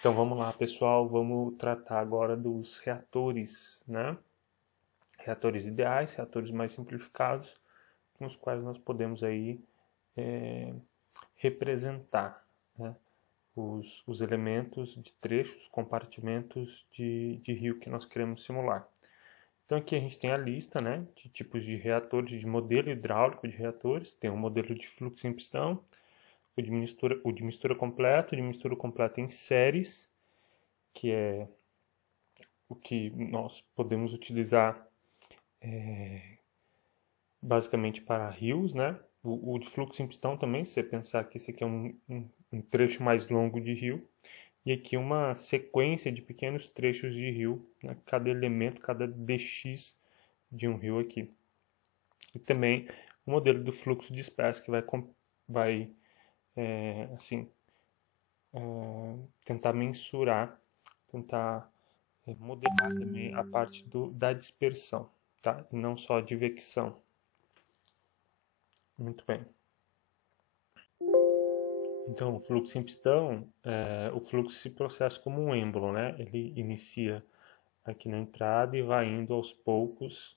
Então vamos lá, pessoal, vamos tratar agora dos reatores, né? Reatores ideais, reatores mais simplificados, com os quais nós podemos aí representar, né, os elementos de trechos, compartimentos de rio que nós queremos simular. Então aqui a gente tem a lista, né, de tipos de reatores, de modelo hidráulico de reatores. Tem o modelo de fluxo em pistão, o de mistura completa em séries, que é o que nós podemos utilizar basicamente para rios, né? O de fluxo em pistão também, se você pensar que esse aqui é um trecho mais longo de rio, e aqui uma sequência de pequenos trechos de rio, né? Cada elemento, cada dx de um rio aqui. E também o modelo do fluxo disperso, que vai assim, tentar mensurar, tentar modelar também a parte da dispersão, tá? E não só a advecção. Muito bem. Então, o fluxo em pistão, o fluxo se processa como um êmbolo, né? Ele inicia aqui na entrada e vai indo aos poucos,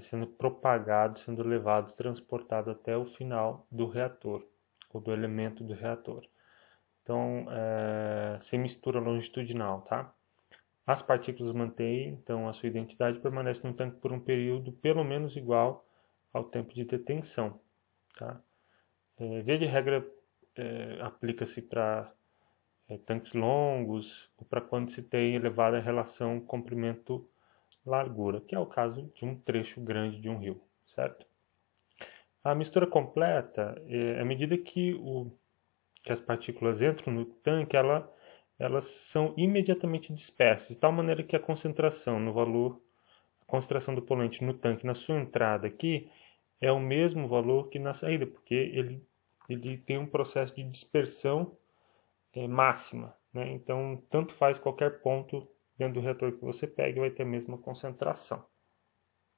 sendo propagado, sendo levado, transportado até o final do reator, ou do elemento do reator. Então, sem mistura longitudinal, tá? As partículas mantêm, então, a sua identidade e permanecem no tanque por um período pelo menos igual ao tempo de detenção, tá? Via de regra, aplica-se para tanques longos ou para quando se tem elevada relação comprimento-largura, que é o caso de um trecho grande de um rio, certo? A mistura completa, à medida que as partículas entram no tanque, elas são imediatamente dispersas, de tal maneira que a concentração no valor, a concentração do poluente no tanque na sua entrada aqui é o mesmo valor que na saída, porque ele tem um processo de dispersão máxima, né? Então, tanto faz qualquer ponto dentro do reator que você pegue, vai ter a mesma concentração,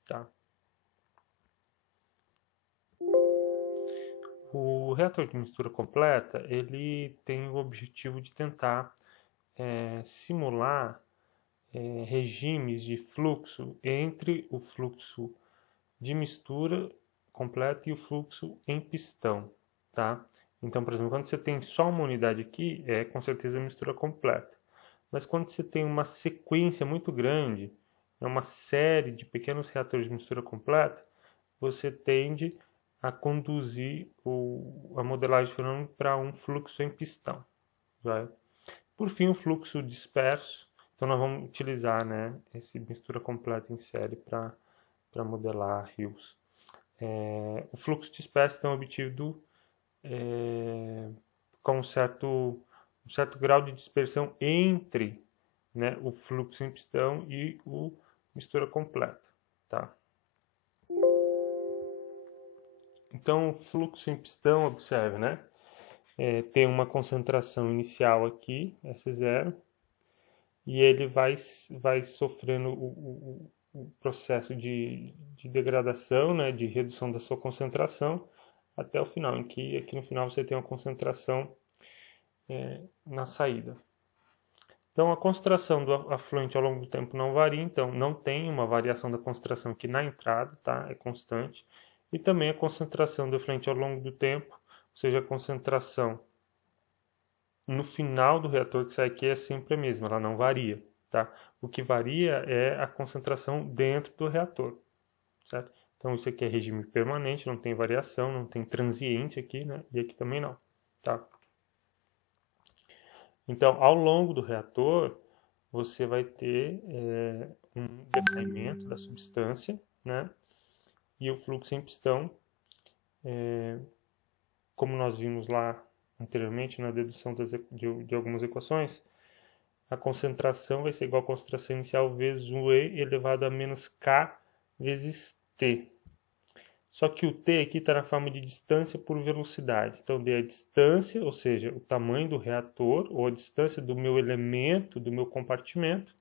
tá? O reator de mistura completa, ele tem o objetivo de tentar simular regimes de fluxo entre o fluxo de mistura completa e o fluxo em pistão, tá? Então, por exemplo, quando você tem só uma unidade aqui, é com certeza a mistura completa. Mas quando você tem uma sequência muito grande, uma série de pequenos reatores de mistura completa, você tende a conduzir a modelagem de fenômeno para um fluxo em pistão. Vai? Por fim, o fluxo disperso. Então, nós vamos utilizar, né, essa mistura completa em série para modelar rios. O fluxo disperso então, é obtido com um certo grau de dispersão entre, né, o fluxo em pistão e o mistura completa. Tá? Então, o fluxo em pistão, observe, né? Tem uma concentração inicial aqui, S0, e ele vai sofrendo o processo de degradação, né, de redução da sua concentração, até o final, em que aqui no final você tem uma concentração na saída. Então, a concentração do afluente ao longo do tempo não varia, então não tem uma variação da concentração aqui na entrada, tá? É constante. E também a concentração do afluente ao longo do tempo, ou seja, a concentração no final do reator que sai aqui é sempre a mesma, ela não varia, tá? O que varia é a concentração dentro do reator, certo? Então isso aqui é regime permanente, não tem variação, não tem transiente aqui, né? E aqui também não, tá? Então, ao longo do reator, você vai ter um decaimento da substância, né? E o fluxo em pistão, como nós vimos lá anteriormente na dedução de algumas equações, a concentração vai ser igual à concentração inicial vezes o E elevado a menos K vezes T. Só que o T aqui está na forma de distância por velocidade. Então, dê a distância, ou seja, o tamanho do reator, ou a distância do meu elemento, do meu compartimento,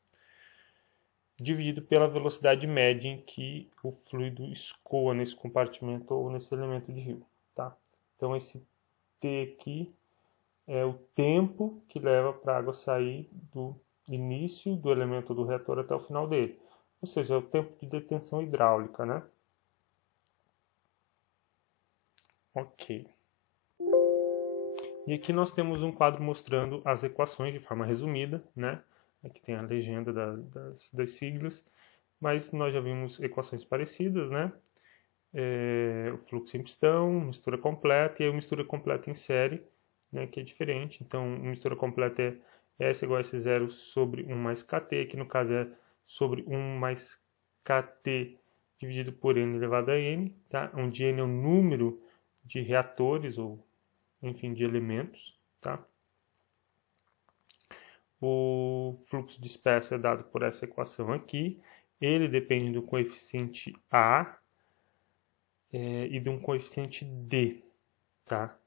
dividido pela velocidade média em que o fluido escoa nesse compartimento ou nesse elemento de rio. Tá? Então, esse T aqui é o tempo que leva para a água sair do início do elemento do reator até o final dele. Ou seja, é o tempo de detenção hidráulica, né? Ok. E aqui nós temos um quadro mostrando as equações de forma resumida, né? Aqui tem a legenda das siglas, mas nós já vimos equações parecidas, né? O fluxo em pistão, mistura completa e a mistura completa em série, né, que é diferente. Então, mistura completa é S igual a S0 sobre 1 mais KT, que no caso é sobre 1 mais KT dividido por N elevado a N, tá? Onde N é o número de reatores, ou enfim, de elementos, tá? O fluxo disperso é dado por essa equação aqui. Ele depende do coeficiente A e de um coeficiente D, tá?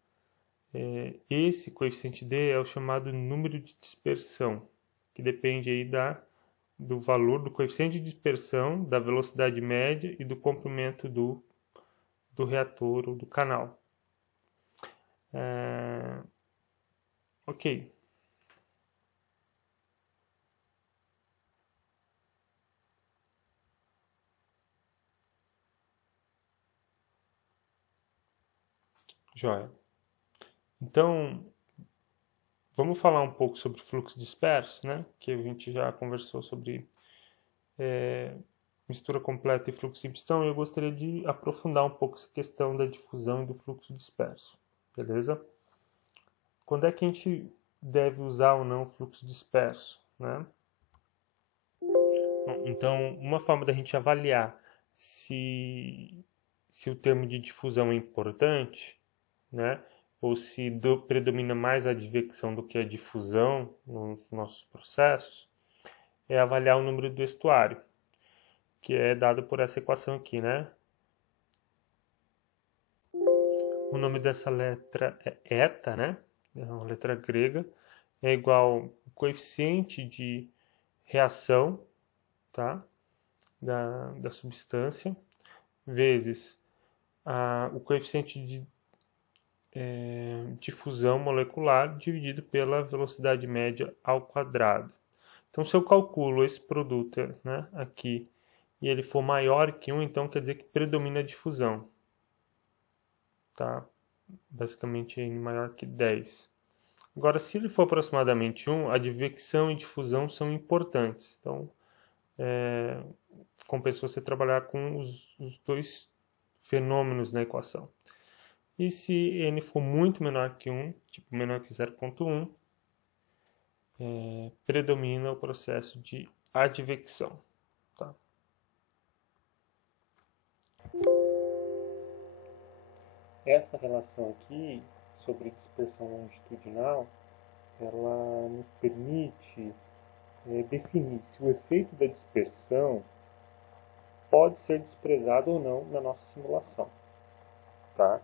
Esse coeficiente D é o chamado número de dispersão, que depende aí do valor do coeficiente de dispersão, da velocidade média e do comprimento do reator ou do canal. Ok. Joia. Então, vamos falar um pouco sobre fluxo disperso, né? Que a gente já conversou sobre mistura completa e fluxo em pistão. E eu gostaria de aprofundar um pouco essa questão da difusão e do fluxo disperso. Beleza? Quando é que a gente deve usar ou não o fluxo disperso, né? Bom, então, uma forma da gente avaliar se o termo de difusão é importante, né? Ou se predomina mais a advecção do que a difusão nos nossos processos, é avaliar o número do estuário, que é dado por essa equação aqui, né? O nome dessa letra é eta, né? É uma letra grega, é igual ao coeficiente de reação, tá? da substância, vezes o coeficiente de difusão molecular dividido pela velocidade média ao quadrado. Então, se eu calculo esse produto, né, aqui, e ele for maior que 1, então quer dizer que predomina a difusão. Tá? Basicamente, N maior que 10. Agora, se ele for aproximadamente 1, a advecção e difusão são importantes. Então, compensa você trabalhar com os dois fenômenos na equação. E se N for muito menor que 1, tipo menor que 0,1, predomina o processo de advecção. Tá? Essa relação aqui sobre dispersão longitudinal, ela nos permite definir se o efeito da dispersão pode ser desprezado ou não na nossa simulação. Tá?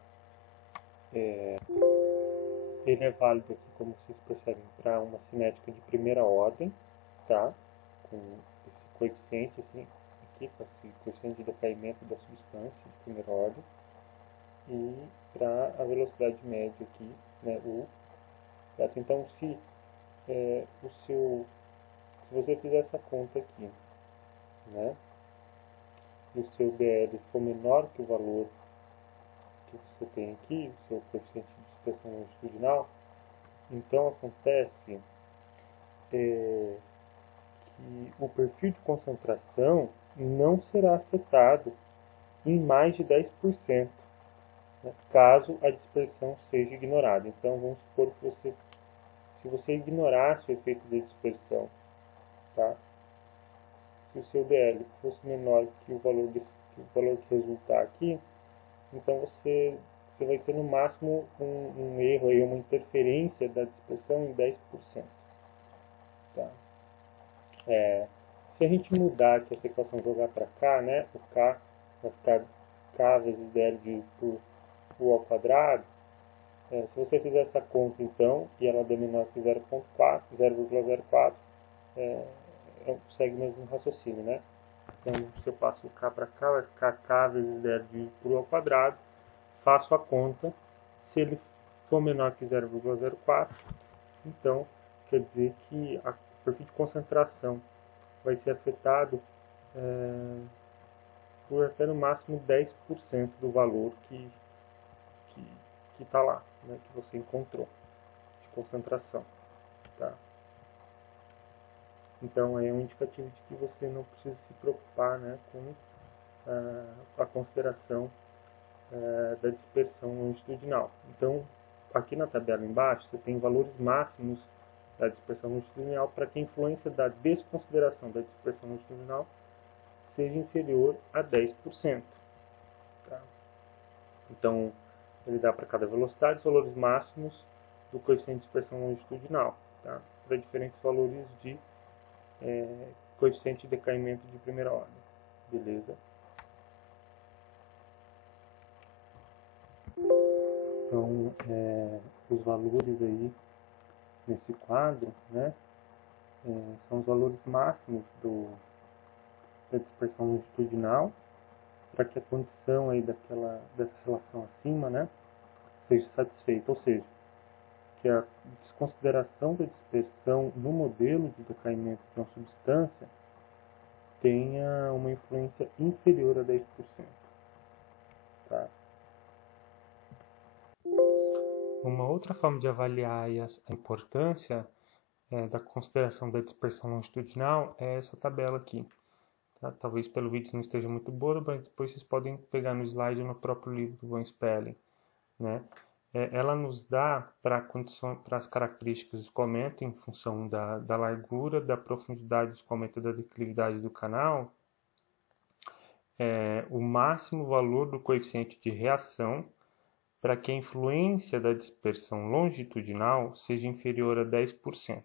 Ele é válido aqui, como vocês percebem, para uma cinética de primeira ordem, tá? Com esse coeficiente assim, aqui, com esse coeficiente de decaimento da substância de primeira ordem, e para a velocidade média aqui, né, U. Certo? Então, se você fizer essa conta aqui, né, e o seu BL for menor que o valor que você tem aqui, o seu coeficiente de dispersão longitudinal, então acontece que o perfil de concentração não será afetado em mais de 10%, né, caso a dispersão seja ignorada. Então, vamos supor que se você ignorasse o efeito da dispersão, tá? Se o seu DL fosse menor que o valor que resultar aqui, então você vai ter no máximo um erro, aí, uma interferência da dispersão em 10%. Tá? Se a gente mudar aqui essa equação, jogar para cá, né, o K vai ficar K vezes DL por U ao quadrado. Se você fizer essa conta, então, e ela der menor que 0,04, segue o mesmo raciocínio, né? Então, se eu passo o K para cá, vai ficar K vezes DL por U ao quadrado. Faço a conta. Se ele for menor que 0,04, então quer dizer que o perfil de concentração vai ser afetado por até no máximo 10% do valor que está lá, né, que você encontrou de concentração. Tá? Então é um indicativo de que você não precisa se preocupar, né, com a consideração da dispersão longitudinal. Então, aqui na tabela embaixo, você tem valores máximos da dispersão longitudinal para que a influência da desconsideração da dispersão longitudinal seja inferior a 10%. Tá? Então, ele dá para cada velocidade os valores máximos do coeficiente de dispersão longitudinal, tá? Para diferentes valores de coeficiente de decaimento de primeira ordem. Beleza? Então, os valores aí nesse quadro, né, são os valores máximos da dispersão longitudinal para que a condição aí dessa relação acima, né, seja satisfeita, ou seja, que a desconsideração da dispersão no modelo de decaimento de uma substância tenha uma influência inferior a 10%. Tá? Uma outra forma de avaliar a importância da consideração da dispersão longitudinal é essa tabela aqui. Tá? Talvez pelo vídeo não esteja muito boa, mas depois vocês podem pegar no slide ou no próprio livro do Von Spelling. Né? Ela nos dá para as características do escoamento em função da largura, da profundidade do escoamento e da declividade do canal, o máximo valor do coeficiente de reação para que a influência da dispersão longitudinal seja inferior a 10%.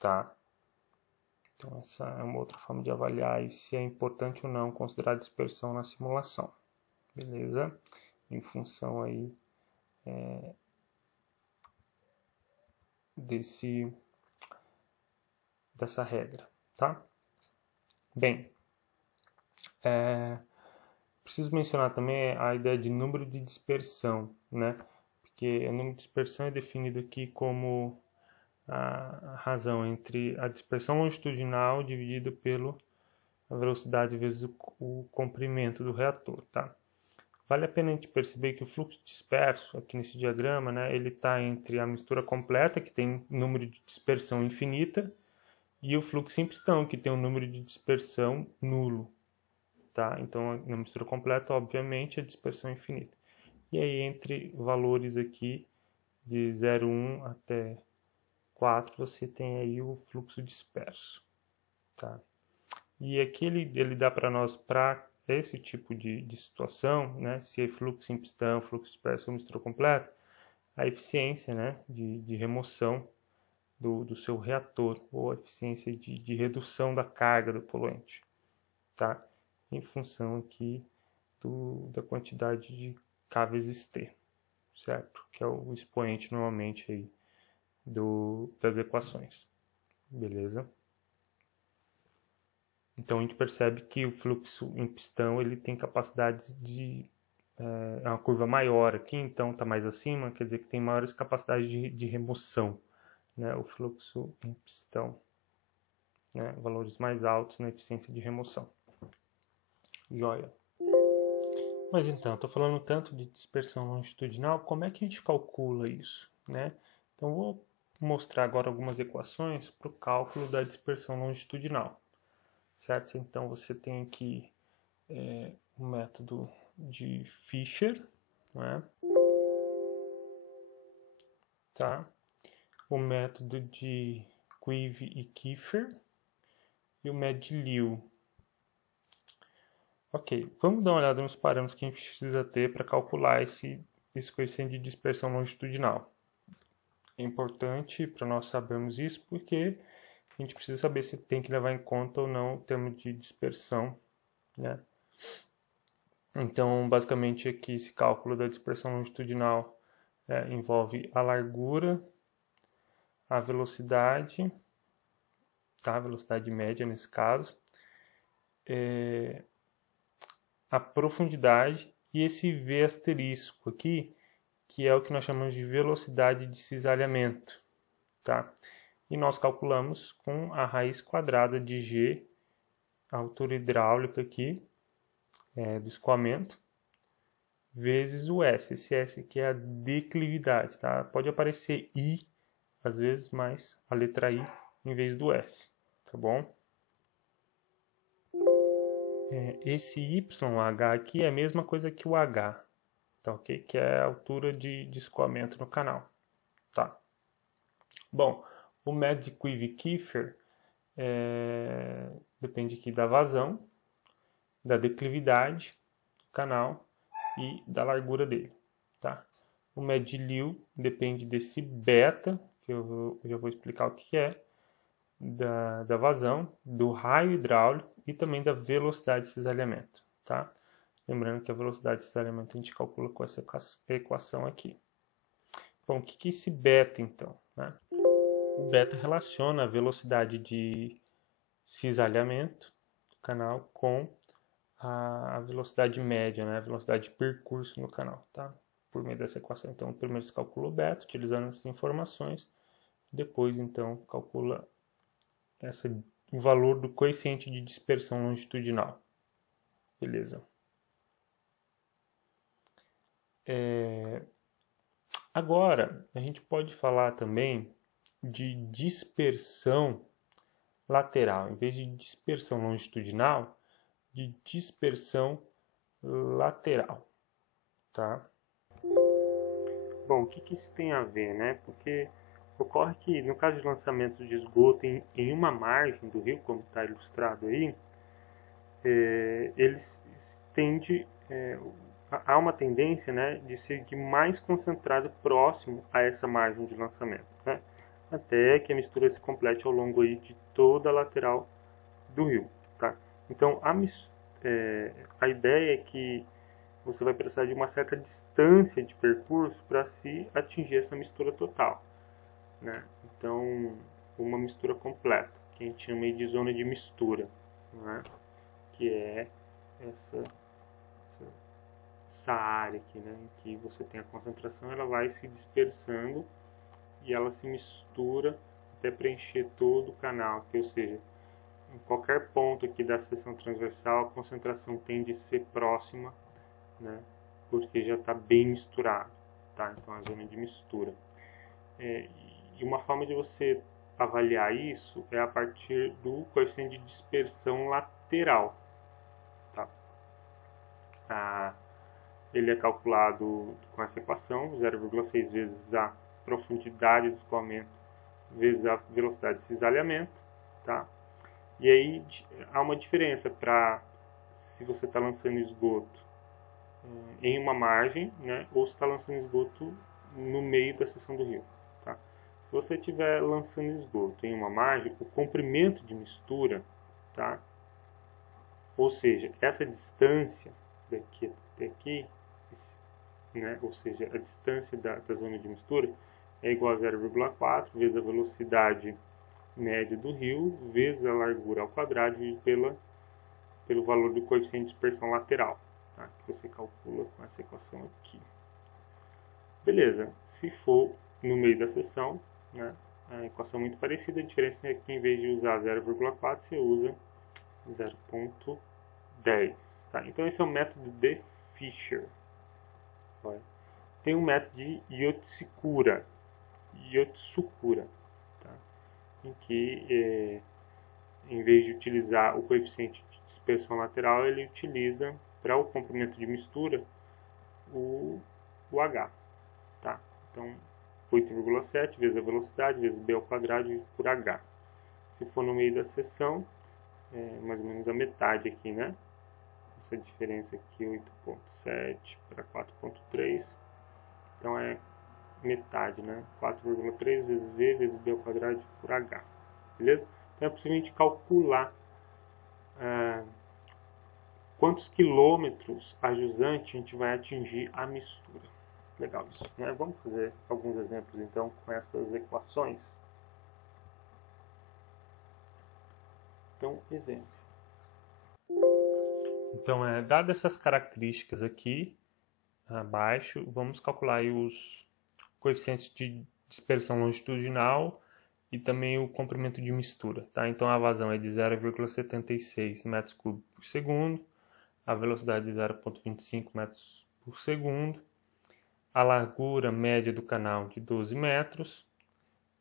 Tá? Então, essa é uma outra forma de avaliar se é importante ou não considerar a dispersão na simulação. Beleza? Em função aí dessa regra. Tá? Bem, preciso mencionar também a ideia de número de dispersão, né? Porque o número de dispersão é definido aqui como a razão entre a dispersão longitudinal dividida pela velocidade vezes o comprimento do reator, tá? Vale a pena a gente perceber que o fluxo disperso, aqui nesse diagrama, né, ele está entre a mistura completa, que tem número de dispersão infinita, e o fluxo sem pistão, que tem um número de dispersão nulo. Tá? Então, na mistura completa, obviamente, a dispersão é infinita. E aí, entre valores aqui de 0,1 até 4, você tem aí o fluxo disperso. Tá? E aqui ele dá para nós, para esse tipo de situação, né, se é fluxo em pistão, fluxo disperso ou mistura completa, a eficiência, né, de remoção do seu reator, ou a eficiência de redução da carga do poluente. Tá? Em função aqui da quantidade de K vezes T, certo? Que é o expoente normalmente aí das equações, beleza? Então a gente percebe que o fluxo em pistão ele tem capacidade é uma curva maior aqui, então está mais acima, quer dizer que tem maiores capacidades de remoção, né? O fluxo em pistão, né? Valores mais altos na eficiência de remoção. Joia. Mas então, estou falando tanto de dispersão longitudinal, como é que a gente calcula isso, né? Então, vou mostrar agora algumas equações para o cálculo da dispersão longitudinal, certo? Então, você tem aqui o método de Fischer, né? Tá? O método de Quive e Kiefer e o método de Liu. Ok, vamos dar uma olhada nos parâmetros que a gente precisa ter para calcular esse coeficiente de dispersão longitudinal. É importante para nós sabermos isso porque a gente precisa saber se tem que levar em conta ou não o termo de dispersão, né? Então, basicamente aqui esse cálculo da dispersão longitudinal envolve a largura, a velocidade, tá? A velocidade média nesse caso, a profundidade e esse V asterisco aqui, que é o que nós chamamos de velocidade de cisalhamento, tá? E nós calculamos com a raiz quadrada de G, a altura hidráulica aqui, do escoamento, vezes o S. Esse S aqui é a declividade, tá? Pode aparecer I, às vezes, mas a letra I em vez do S, tá bom? Esse YH aqui é a mesma coisa que o H, tá ok? Que é a altura de escoamento no canal, tá? Bom, o método de Quive-Kiefer depende aqui da vazão, da declividade do canal e da largura dele, tá? O método de Liu depende desse beta, que eu já vou explicar o que é, da vazão, do raio hidráulico e também da velocidade de cisalhamento, tá? Lembrando que a velocidade de cisalhamento a gente calcula com essa equação aqui. Bom, o que é esse beta então, né? O beta relaciona a velocidade de cisalhamento do canal com a velocidade média, né? A velocidade de percurso no canal, tá? Por meio dessa equação. Então, primeiro se calcula o beta, utilizando essas informações. Depois, então, calcula o valor do coeficiente de dispersão longitudinal. Beleza. Agora, a gente pode falar também de dispersão lateral. Em vez de dispersão longitudinal, de dispersão lateral, tá? Bom, o que isso tem a ver, né? Porque ocorre que, no caso de lançamento de esgoto em uma margem do rio, como está ilustrado aí, eles tendem, há uma tendência, né, de seguir mais concentrado próximo a essa margem de lançamento, né? Até que a mistura se complete ao longo aí de toda a lateral do rio, tá? Então, a ideia é que você vai precisar de uma certa distância de percurso para se atingir essa mistura total, né? Então, uma mistura completa, que a gente chama de zona de mistura, né? Que é essa área aqui, né? Em que você tem a concentração, ela vai se dispersando e ela se mistura até preencher todo o canal, ou seja, em qualquer ponto aqui da seção transversal, a concentração tende a ser próxima, né? Porque já está bem misturado, tá? Então, a zona de mistura. E uma forma de você avaliar isso é a partir do coeficiente de dispersão lateral, tá? Ele é calculado com essa equação, 0,6 vezes a profundidade do escoamento vezes a velocidade de cisalhamento, tá? E aí há uma diferença para se você está lançando esgoto em uma margem, né, ou se está lançando esgoto no meio da seção do rio, tá? Se você estiver lançando esgoto em uma margem, o comprimento de mistura, tá? Ou seja, essa distância daqui até aqui, né, ou seja, a distância da zona de mistura é igual a 0,4 vezes a velocidade média do rio vezes a largura ao quadrado pelo valor do coeficiente de dispersão lateral, tá? Que você calcula com essa equação aqui. Beleza, se for no meio da seção, né, a equação é muito parecida, a diferença é que em vez de usar 0,4 você usa 0,10. Tá? Então esse é o método de Fischer. Tem um método de Yotsukura, tá? Em que em vez de utilizar o coeficiente de dispersão lateral, ele utiliza para o comprimento de mistura o H, tá? Então 8,7 vezes a velocidade vezes b ao quadrado por h. Se for no meio da seção, mais ou menos a metade aqui, né? Essa diferença aqui, 8,7 para 4,3. Então é metade, né? 4,3 vezes v vezes b ao quadrado por h. Beleza? Então é possível a gente calcular quantos quilômetros a jusante a gente vai atingir a mistura. Legal isso, né? Vamos fazer alguns exemplos então com essas equações. Então, exemplo. Então, dadas essas características aqui, abaixo, vamos calcular aí os coeficientes de dispersão longitudinal e também o comprimento de mistura, tá? Então a vazão é de 0,76 metros cúbicos por segundo, a velocidade de 0,25 metros por segundo, a largura média do canal de 12 metros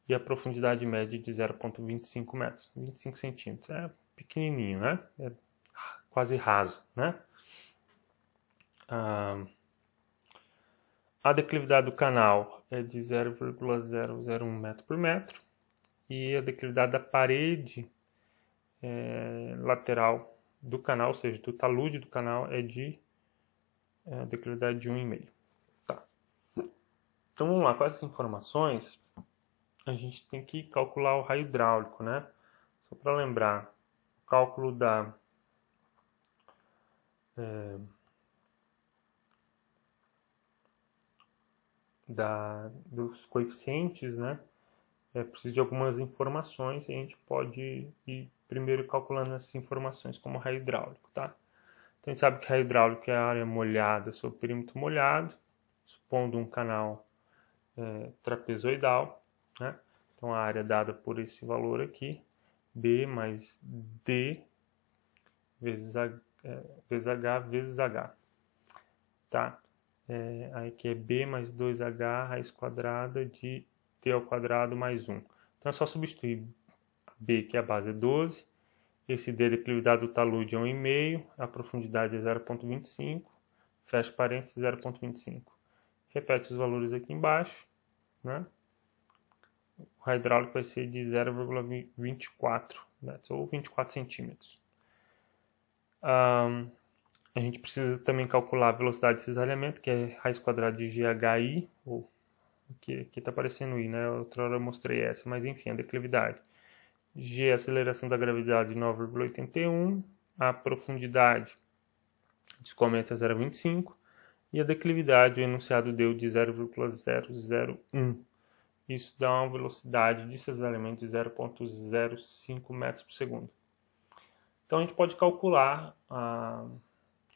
e a profundidade média de 0,25 metros, 25 centímetros. É pequenininho, né? É quase raso, né? A declividade do canal é de 0,001 metro por metro e a declividade da parede lateral do canal, ou seja, do talude do canal, é de declividade de 1,5. Tá. Então vamos lá, com essas informações, a gente tem que calcular o raio hidráulico, né? Só para lembrar, o cálculo dos coeficientes, né? Precisa de algumas informações e a gente pode ir primeiro calculando essas informações como raio hidráulico, tá? Então a gente sabe que raio hidráulico é a área molhada sobre perímetro molhado, supondo um canal trapezoidal, né? Então a área dada por esse valor aqui, B mais D vezes H vezes H, tá? Aí que é B mais 2H raiz quadrada de T ao quadrado mais 1. Então é só substituir B, que é a base é 12, esse D é a declividade do talude é 1,5, a profundidade é 0,25, fecha parênteses 0,25. Repete os valores aqui embaixo, né? O raio hidráulico vai ser de 0,24 metros, ou 24 centímetros. A gente precisa também calcular a velocidade de cisalhamento, que é raiz quadrada de GHI, ou que aqui está aparecendo I, né? Outra hora eu mostrei essa, mas enfim, a declividade. G, aceleração da gravidade de 9,81, a profundidade de escoamento é 0,25 e a declividade, o enunciado deu de 0,001. Isso dá uma velocidade de cisalhamento de 0,05 metros por segundo. Então a gente pode calcular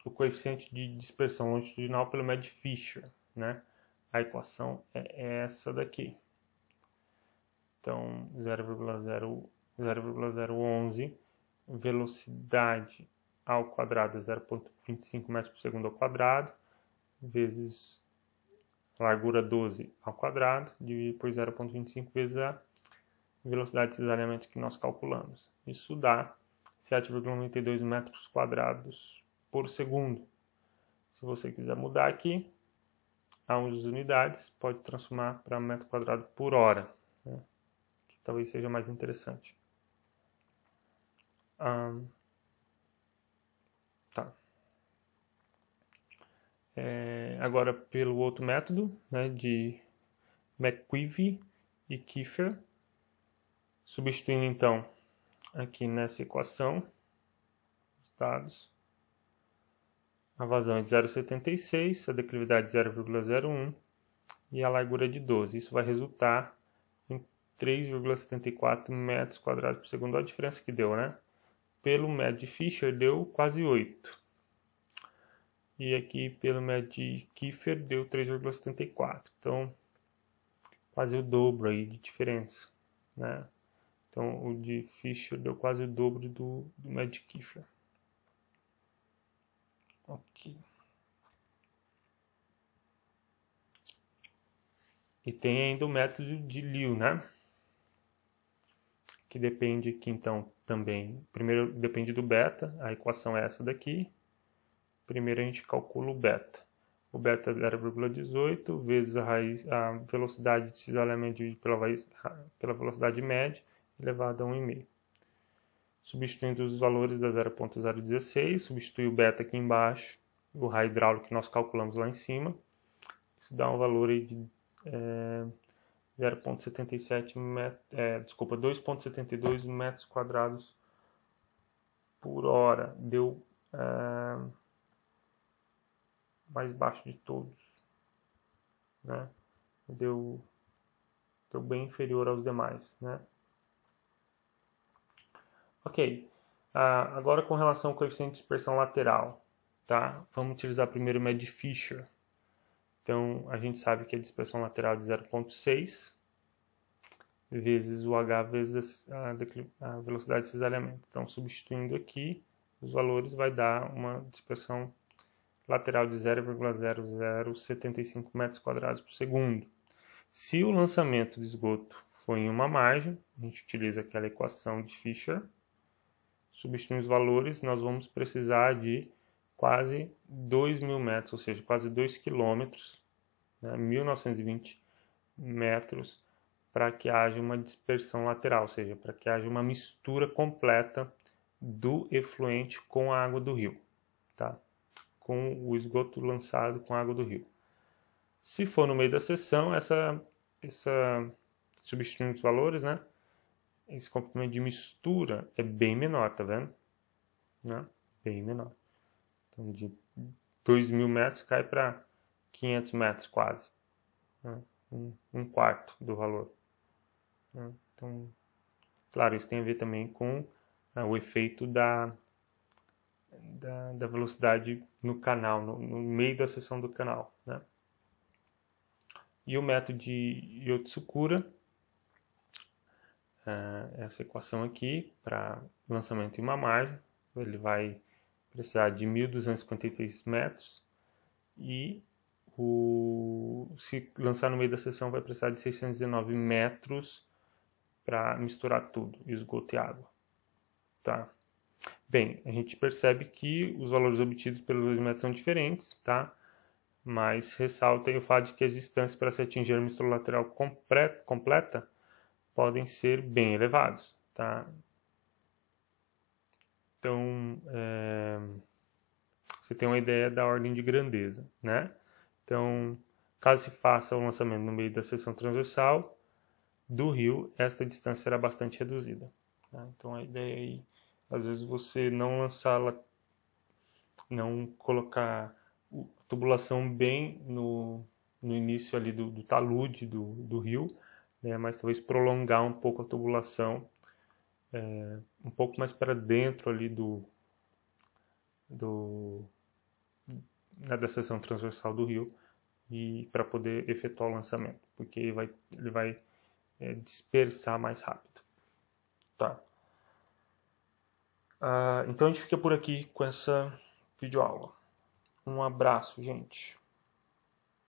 o coeficiente de dispersão longitudinal pelo método Fisher, né? A equação é essa daqui. Então 0,011, velocidade ao quadrado é 0,25 metros por segundo ao quadrado, vezes largura 12 ao quadrado, dividido por 0,25 vezes a velocidade de cisalhamento que nós calculamos. Isso dá 7,92 metros quadrados por segundo. Se você quiser mudar aqui a unidades, pode transformar para metro quadrado por hora, né? Que talvez seja mais interessante. Tá. Agora, pelo outro método, né, de McQuivy e Kiefer, substituindo então aqui nessa equação os dados, a vazão é de 0,76, a declividade de 0,01 e a largura de 12. Isso vai resultar em 3,74 metros quadrados por segundo. Olha a diferença que deu, né? Pelo método de Fisher deu quase 8. E aqui pelo método de Kiefer deu 3,74. Então, quase o dobro aí de diferença, né? Então, o de Fisher deu quase o dobro do método de Kiefer. Ok. E tem ainda o método de Liu, né? Que depende aqui então também. Primeiro depende do beta, a equação é essa daqui. Primeiro a gente calcula o beta. O beta é 0,18 vezes a velocidade de cisalhamento dividido pela velocidade média elevado a 1,5. Substituindo os valores da 0,016, substitui o beta aqui embaixo, o raio hidráulico que nós calculamos lá em cima. Isso dá um valor aí de 2,72 metros quadrados por hora. Deu mais baixo de todos, né? Deu bem inferior aos demais, né? Ok. Agora com relação ao coeficiente de dispersão lateral, tá? Vamos utilizar primeiro o método de Fisher. Então, a gente sabe que a dispersão lateral é de 0,6 vezes o h vezes a velocidade de cisalhamento. Então, substituindo aqui os valores, vai dar uma dispersão lateral de 0,0075 metros quadrados por segundo. Se o lançamento de esgoto for em uma margem, a gente utiliza aquela equação de Fischer, substituindo os valores, nós vamos precisar de quase 2.000 metros, ou seja, quase 2 quilômetros, né, 1.920 metros, para que haja uma dispersão lateral, ou seja, para que haja uma mistura completa do efluente com a água do rio, tá? Com o esgoto lançado com a água do rio. Se for no meio da seção, substituindo os valores, né? Esse comprimento de mistura é bem menor, tá vendo? Né? Bem menor. Então, de 2.000 metros cai para 500 metros quase. Né? Um quarto do valor. Né? Então, claro, isso tem a ver também com o efeito da velocidade no canal, no meio da seção do canal. Né? E o método de Yotsukura, essa equação aqui, para lançamento em uma margem, ele vai precisar de 1.253 metros e se lançar no meio da seção vai precisar de 619 metros para misturar tudo, esgoto e água. Tá? Bem, a gente percebe que os valores obtidos pelos dois métodos são diferentes, tá? Mas ressalta aí o fato de que as distâncias para se atingir a mistura lateral completa podem ser bem elevados, tá? Então, você tem uma ideia da ordem de grandeza, né? Então, caso se faça o lançamento no meio da seção transversal do rio, esta distância será bastante reduzida. Tá? Então, a ideia aí, às vezes você não lançá-la, não colocar a tubulação bem no início ali do talude do rio, né? Mas talvez prolongar um pouco a tubulação, um pouco mais para dentro ali da seção transversal do rio, e para poder efetuar o lançamento, porque ele vai dispersar mais rápido. Tá? Então a gente fica por aqui com essa videoaula. Um abraço, gente.